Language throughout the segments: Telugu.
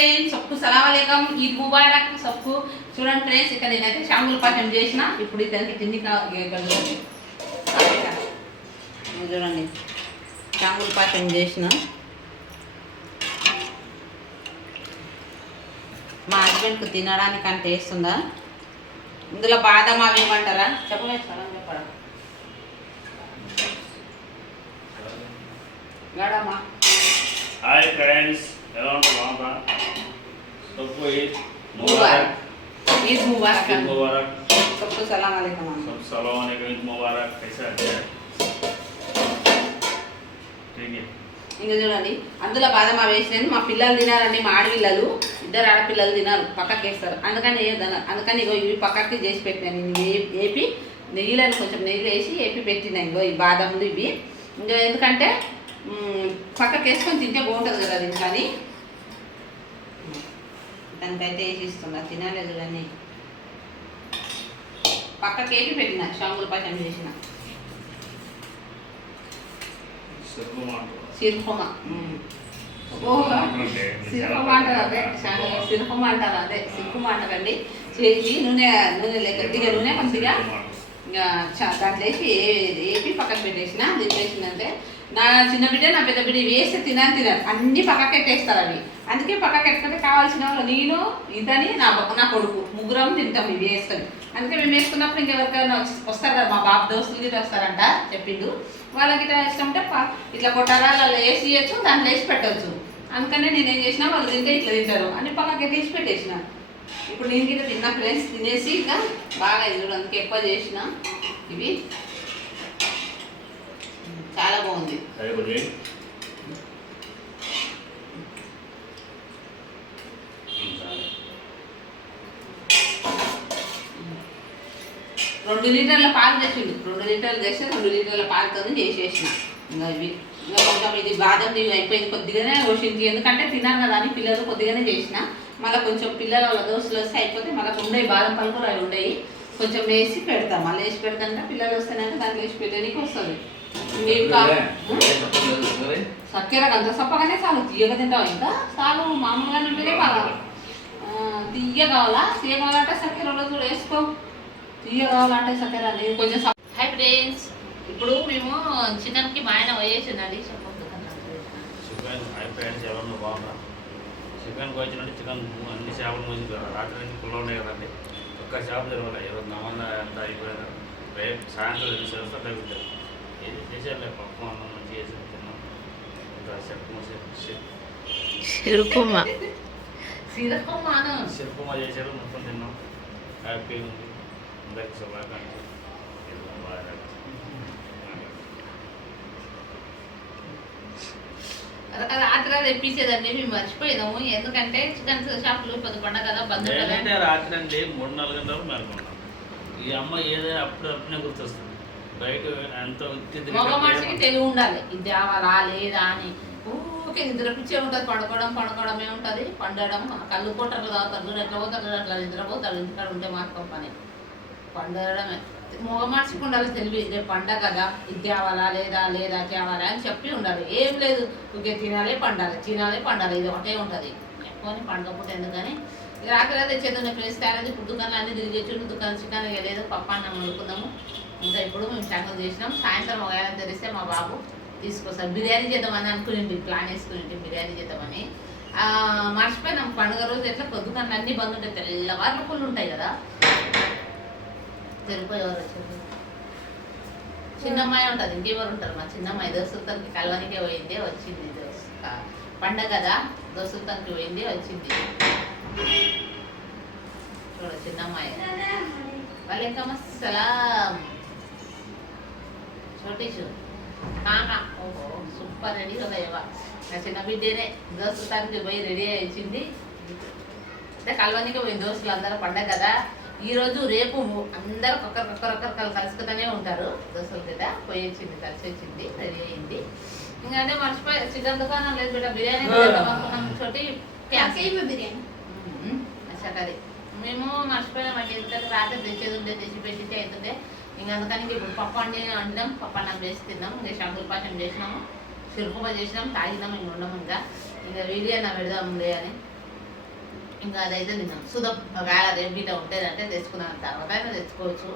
ఫ్రెండ్స్, सबको सलाम अलैकुम, ईद मुबारक सबको। చూడండి ఫ్రెండ్స్, ఇక్కడ నేనైతే షాంగుల్ పాఠం చేసిన. ఇప్పుడు ఇతనికి తిండి చూడండి, షాంగుల్ పాఠం చేసిన. మా హస్బెండ్కి తినడానికి అంటే వేస్తుందా. ఇందులో బాదం అవి ఏమంటారా చెప్పవేస్తారా చెప్పడం గాడమ్మా. హాయ్ ఫ్రెండ్స్, ఎలా ఉంటారు? सबको ईद मुबारक, ईद मुबारक, ईद मुबारक, सबको सलाम अलैकुम, सब सलाम अलैकुम, ईद मुबारक. कैसा है? ठीक है. ఇంకా చూడండి, అందులో బాదం అవి వేసినాను. మా పిల్లలు తినారండి, మా ఆడపిల్లలు ఇద్దరు ఆడపిల్లలు తినారు, పక్కకి వేస్తారు. అందుకని ఇగో ఇవి పక్కకి చేసి పెట్టినాను. ఇవి ఏపి నెయ్యిలను కొంచెం నెయ్యిలో వేసి ఏపి పెట్టినా. ఇగో ఈ బాదంలు ఇవి ఇంకా ఎందుకంటే పక్కకి వేసుకొని తింటే బాగుంటుంది కదా. అది కానీ దానికైతే వేసి ఇస్తున్నా, తినాలి చూడండి. పక్కకి వేపి పెట్టిన షాంగుల్ పాఠం చేసిన సిర్హుమ అంటారు. అదే సిర్హుమ అంటారు, అదే సిర్హుమ అంటారండి. చేసి నూనె కొద్దిగా నూనె కొద్దిగా దాంట్లో వేసి ఏపి పక్కన పెట్టేసిన. దీంట్లో వేసిందంటే నా చిన్న బిడ్డ నా పెద్ద బిడ్డ వేస్తే తినారు అన్ని పక్కకి ఎట్టేస్తారు అవి. అందుకే పక్కకి ఎట్టుకుంటే కావాల్సిన వాళ్ళు నేను ఇతని నా కొడుకు ముగ్గురం తింటాం ఇవి వేసుకొని. అందుకే మేము వేసుకున్నప్పుడు ఇంకెవరికైనా వస్తారు కదా, మా బాబు దోస్తులు గిట్ట వస్తారంట చెప్పిండు. వాళ్ళకి ఇట్లా ఇష్టం ఉంటే ఇట్లా కొట్టారా అలా వేసి ఇవ్వచ్చు, దాంట్లో వేసి పెట్టవచ్చు. అందుకనే నేను ఏం చేసినా వాళ్ళు తింటే ఇట్లా తింటారు అన్ని పక్కకి తీసి పెట్టేసిన. ఇప్పుడు నేను గిట్ట తిన్నా ఫ్రెండ్స్, తినేసి ఇంకా బాగా ఇది అందుకే ఎక్కువ చేసిన. ఇవి చాలా బాగుంది. 2 లీటర్ల పాలు తెచ్చిండు. 2 లీటర్లు తెస్తే 2 లీటర్ల పాలతో చేసేసిన. ఇంకా ఇవి ఇంకా కొంచెం ఇది బాదం ఇవి అయిపోయింది, కొద్దిగానే పోషించి ఎందుకంటే తినారు కదా అని పిల్లలు కొద్దిగానే చేసిన. మళ్ళీ కొంచెం పిల్లల వాళ్ళ దోస్తులు వస్తే అయిపోతే మళ్ళీ ఉండేవి బాదం పలుకులు అవి ఉండేవి, కొంచెం వేసి పెడతాం. మళ్ళీ వేసి పెడతాంటే పిల్లలు వస్తేనంటే దాంట్లో వేసి పెట్టడానికి వస్తుంది. చక్కెర అంత సప్పగానే చాలు, తీయగా తింటావు ఇంకా చాలు. మామూలుగానే ఉంటేనే బాగా తీయ కావాలా, తీయ కావాలంటే చక్కెర రోజు వేసుకో, తీయ కావాలంటే చక్కెర నేను కొంచెం. హై ఫ్రెండ్స్, ఇప్పుడు మేము చికెన్కి మా ఆయన వేసేసిందండి. చికెన్ వచ్చినట్టు చికెన్ అన్ని చేపలు మూసి రాత్రి పుల్ల ఉన్నాయి కదండి. ఒక్క చేప తెరవాలి. ఈరోజు నమ్మందా ఎంత అయిపోయిందా, రేపు సాయంత్రం చేస్తే తగ్గుతుంది. ఇది చేసేయాలి, పప్పు అన్నం మంచిగా చేసి తిన్నాం. ఇంకా సిరుకుమ చేసారు, మొత్తం తిన్నాం. హ్యాపీగా ఉంది. అందరికి శుభాకాంక్షలు. రాత్రి తెప్పించేదండి, మేము మర్చిపోయినాము. ఎందుకంటే చికెన్ షాపులు పెద్ద పండుగ కదా, బంధు రాత్రి అండి 3-4 గంటలకు మేలుకున్నాం. ఈ అమ్మ ఏదైనా అప్పుడే గుర్తొస్తుంది. బయట ఎంతో మగ మనిషికి తెలివి ఉండాలి, ఇది రావాలా లేదా అని. ఊరికే నిద్రపిచ్చే ఉంటుంది, పండుకోవడమే ఉంటుంది. పండడం కళ్ళు కొట్టలు తాగుతారు, ఎట్లా పోతారు అట్లా నిద్రపోతారు. ఇంటికాడ ఉంటే మాత్రం పని పండడమే. మగ మనిషికి ఉండాలి తెలివి, రేపు పండగ కదా, ఇది తేవాలా లేదా తేవాలా అని చెప్పి ఉండాలి. ఏం లేదు, ఊరికే తినాలి పండాలి ఇది ఒకటే ఉంటుంది. ఎక్కువ పండగపూట ఎందుకని రాత్రి తెచ్చేది ప్లేస్ తేలేదు. ఇప్పుడు దుకాణాలు అన్నీ తిరిగి తెచ్చి దుకాణం చికెన్ లేదు, పప్పు అన్నం వండుకున్నాము. ఇంకా ఇప్పుడు మేము షాంగుల్ చేసినాం. సాయంత్రం ఒక తెరిస్తే మా బాబు తీసుకొస్తాం. బిర్యానీ చేద్దామని అనుకుని ప్లాన్ వేసుకుని బిర్యానీ చేద్దామని మర్చిపోయినాం. పండుగ రోజు ఎట్లా దుకాణాలు అన్నీ బంద్ ఉంటాయి, తెల్లవారులు పుల్లు ఉంటాయి కదా. తెలిపోయేవారు వచ్చేది చిన్నమ్మాయి ఉంటుంది, ఇంకెవరు ఉంటారు. మా చిన్నమ్మాయి దోస్తులతోకి కలవనికే పోయింది, వచ్చింది. పండగ కదా, దోస్తులతోకి పోయింది, వచ్చింది. చూడ చిన్నమ్మాయి. వాలేకమ్ అస్సలాం చోటీసు కాకా. ఓహో సూపర్ రెడీ కదా. నా చిన్న బిడ్డనే దోస్తులతోకి పోయి రెడీ అయ్యి వచ్చింది. అంటే కలవనికే పోయింది దోస్తులు అందరూ. పండగ కదా ఈరోజు రేపు అందరూ ఒక్కరొక్కరు కలుసుకుంటూనే ఉంటారు. దోస్తుల మీద పోయి వచ్చింది, కలిసి వచ్చింది, రెడీ అయింది. ఇంకా అంటే మర్చిపోయి చికెన్ దుకాణం లేదు బిడ్డ, బిర్యానీ చోటి బిర్యానీ కర్రీ మేము మర్చిపోయామండి. ఎందుకంటే రాత్రి తెచ్చేది ఉంటే తెచ్చి పెట్టితే అవుతుంటే ఇంకా అందుకని ఇప్పుడు పప్పు వండినాం, పప్పు అన్నం చేసి తిన్నాం. ఇంకా షాంగుల్ పాఠం చేసినాము, సిరుకుమ చేసినాం, తాగినాం. ఇంక ఉండము. ఇంకా వీడియో నా పెడదాంలే అని ఇంకా అదైతే తిన్నాం సుధం ఒకవేళ రేపు బీట ఉంటేదంటే తెచ్చుకున్నాం తర్వాత అయినా తెచ్చుకోవచ్చు.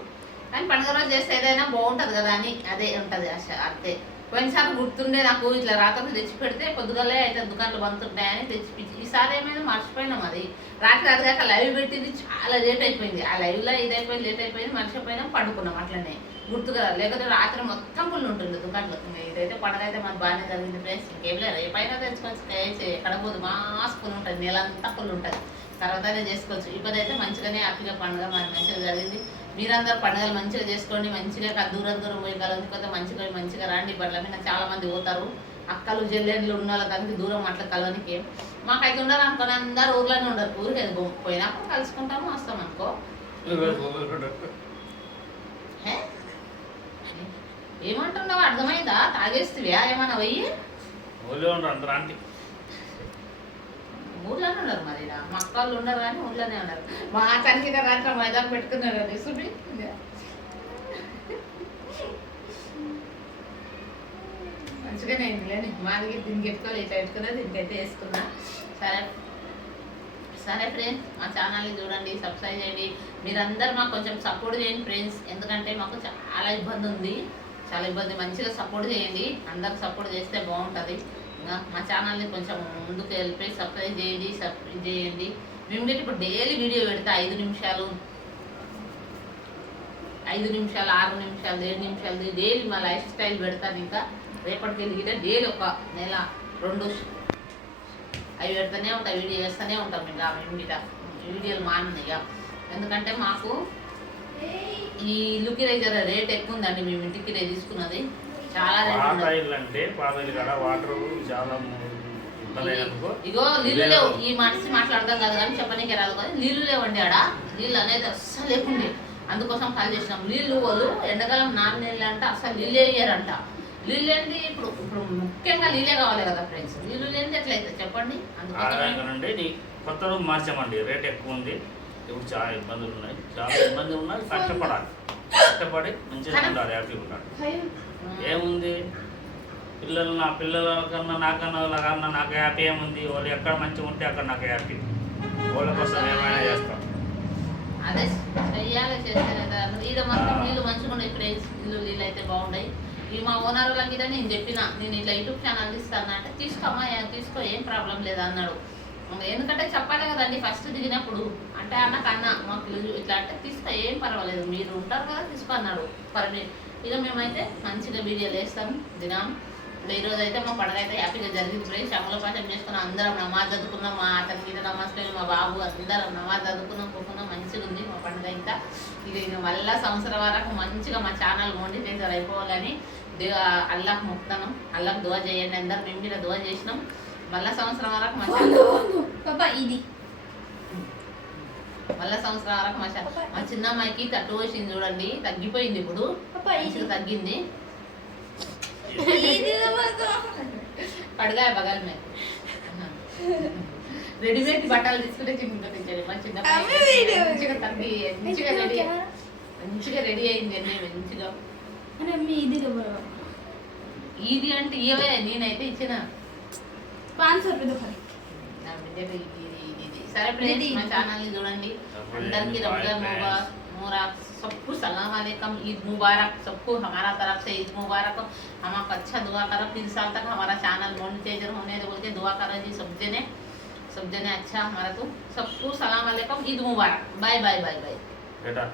కానీ పండుగ రోజు చేస్తే ఏదైనా బాగుంటుంది కదా అని అదే ఉంటుంది ఆశ అంతే. కొన్నిసార్లు గుర్తుండే నాకు ఇట్లా రాత్రి తెచ్చి పెడితే పొద్దుగలే అయితే దుకాణాలు బంతుంటాయని తెచ్చిపించి ఈసారి ఏమైనా మర్చిపోయినాం. అది రాత్రి అది కాక లైవ్ పెట్టింది చాలా లేట్ అయిపోయింది. ఆ లైవ్లో ఇదైపోయింది లేట్ అయిపోయింది మర్చిపోయినాం పడుకున్నాం అట్లనే గుర్తుగా. లేకపోతే రాత్రి మొత్తం ఫుల్ ఉంటుంది దుకాణంలో. ఇదైతే పండుగ అయితే మాకు బాగానే జరిగింది ఫ్రెండ్స్. ఇంకేం లేదు రేపైనా తెచ్చుకొని ఎక్కడ పోదు మాస్కుని ఉంటుంది నెలంతా ఫుల్ ఉంటుంది తర్వాత అయినా చేసుకోవచ్చు. ఇప్పుడైతే మంచిగానే హ్యాపీగా పండుగ మాకు మంచిగా జరిగింది. మీరందరూ పండుగలు మంచిగా చేసుకోండి. మంచిగా దూరం దూరం పోయి కలవకపోతే మంచిగా రండి. బట్ల మీద చాలా మంది పోతారు అక్కలు చెల్లెళ్ళు ఉన్న వాళ్ళ దానికి దూరం అట్లా కలవనికి. మాకైతే ఉండరు అనుకోని అందరు ఊర్లోనే ఉండరు. ఊరికి అది పోయినప్పుడు కలుసుకుంటాము వస్తాం అనుకో. ఏమంటున్నావు అర్థమైందా? తాగేస్తువా ఏమన్నా పోయి? ఊర్లోనే ఉండరు మరి మా అక్క వాళ్ళు ఉండరు కానీ ఊళ్ళోనే ఉండరు. మా తనకి రాత్రి మైదానం పెట్టుకున్నారు అది సుబి మంచిగానే అయింది లేని మాది దీనికి ఎత్తుకోవాలి ఇట్లా ఎత్తుకున్నా దీనికైతే వేసుకున్నా. సరే ఫ్రెండ్స్ మా ఛానల్ని చూడండి సబ్స్క్రైబ్ చేయండి. మీరందరూ మాకు కొంచెం సపోర్ట్ చేయండి ఫ్రెండ్స్. ఎందుకంటే మాకు చాలా ఇబ్బంది ఉంది మంచిగా సపోర్ట్ చేయండి. అందరికి సపోర్ట్ చేస్తే బాగుంటుంది. మా ఛానల్ని కొంచెం ముందుకు వెళ్ళిపోయి సబ్స్క్రైబ్ చేయండి. మేము ఇప్పుడు డైలీ వీడియో పెడతా 5 నిమిషాలు 6 నిమిషాలు 7 నిమిషాలు డైలీ మా లైఫ్ స్టైల్ పెడతాను. ఇంకా రేపటికి వెళ్ళి డైలీ ఒక నెల 2 అవి పెడతానే ఉంటాయి వీడియో చేస్తూనే ఉంటాం. ఇంకా వీడియోలు మానిగా ఎందుకంటే మాకు ఈ ఇల్లుకి దగ్గర రేట్ ఎక్కువ ఉందండి. మేము ఇంటికి తీసుకున్నది చాలా ఇగో నీళ్ళు లేవు. ఈ మనిషి మాట్లాడదాం కదా కానీ చెప్పనీకే రాదు కానీ నీళ్ళు లేవండి. ఆడ నీళ్ళు అనేది అస్సలు లేకుండే అందుకోసం కాల్ చేసినాం. నీళ్ళు వాళ్ళు ఎండాకాలం 4 నెలలు అంటే అసలు నీళ్ళు వేయరంట. నీళ్ళు ఏంటి ఇప్పుడు ముఖ్యంగా నీళ్ళే కావాలి కదా ఫ్రెండ్స్. నీళ్ళు లేనిది ఎట్లయితే చెప్పండి. అందుకోసం కొత్త రూమ్ మార్చామండి. రేట్ ఎక్కువ ఉంది. ఇప్పుడు చాలా ఇబ్బందులు ఉన్నాయి. కష్టపడి మంచిగా ఉండాలి హ్యాపీగా ఉండాలి. ఏముంది నా పిల్లల కన్నా నాకన్నా నాకు హ్యాపీ ఏముంది. వాళ్ళు ఎక్కడ మంచిగా ఉంటే అక్కడ నాకు హ్యాపీ. వాళ్ళ కోసం ఏమైనా చేస్తాం. అదే చెయ్యాలి చేస్తేనే కదా. ఈడ మొత్తం నీళ్ళు మంచిగా ఉన్నాయి ఫ్రెండ్స్. నీళ్ళు అయితే బాగున్నాయి. ఈ మా ఓనర్ వాళ్ళకి నేను చెప్పిన నేను ఇట్లా యూట్యూబ్ ఛానల్ ఇస్తాను అంటే తీసుకోమా తీసుకో ఏం ప్రాబ్లం లేదు అన్నాడు. ఎందుకంటే చెప్పాలి కదండి ఫస్ట్ దిగినప్పుడు అంటే అన్న మాకు ఇట్లా అంటే తీసుకో ఏం పర్వాలేదు మీరు ఉంటారు కదా తీసుకో అన్నాడు. ఇక మేమైతే మంచిగా వీడియోలు వేస్తాం దినాం. ఈరోజు అయితే మా పండుగ అయితే హ్యాపీగా జరిగింది ఫ్రెండ్స్. శమల పాఠం చేసుకున్నాం అందరం నమాజ్ చదువుకున్నాం. మా అతని మీద నమాజ్లో మా బాబు అందరం నమాజ్ చదువుకున్నాం మంచిగా ఉంది మా పండుగ. ఇంకా ఇక మళ్ళీ సంవత్సరం వరకు మంచిగా మా ఛానల్ మోనిటైజర్ అయిపోవాలని అల్లాహ్ మొక్కుతాను. అల్లాహ్ దువా చేయండి అందరు. మేము మీద దువా చేసినాం. మళ్ళా సంవత్సరం వరకు మా మా చిన్న అమ్మాయికి తట్టు వేసింది చూడండి తగ్గిపోయింది. ఇప్పుడు మంచిగా తగ్గింది. పడగా బగల్ మే రెడీమేడ్ బట్టలు తీసుకుంటే చిన్నది మా చిన్న మంచిగా తగ్గి మంచిగా రెడీ అయింది అన్నీ మంచిగా. ఇది అంటే ఇవే నేనైతే ఇచ్చిన 500 रुपये సరే ఫ్రెండ్స్ మా ఛానల్ని చూడండి. అందరికీ రంజాన్ मुबारक सबको सलाम वालेकुम ईद मुबारक सबको हमारा तरफ से ईद मुबारक. हम आप अच्छा दुआ करो 3 साल तक हमारा चैनल मोनेटाइजर होने दे बोल के दुआ करो जी सब जने अच्छा हमारा तो सबको सलाम वालेकुम ईद मुबारक. बाय बाय बाय बाय बेटा.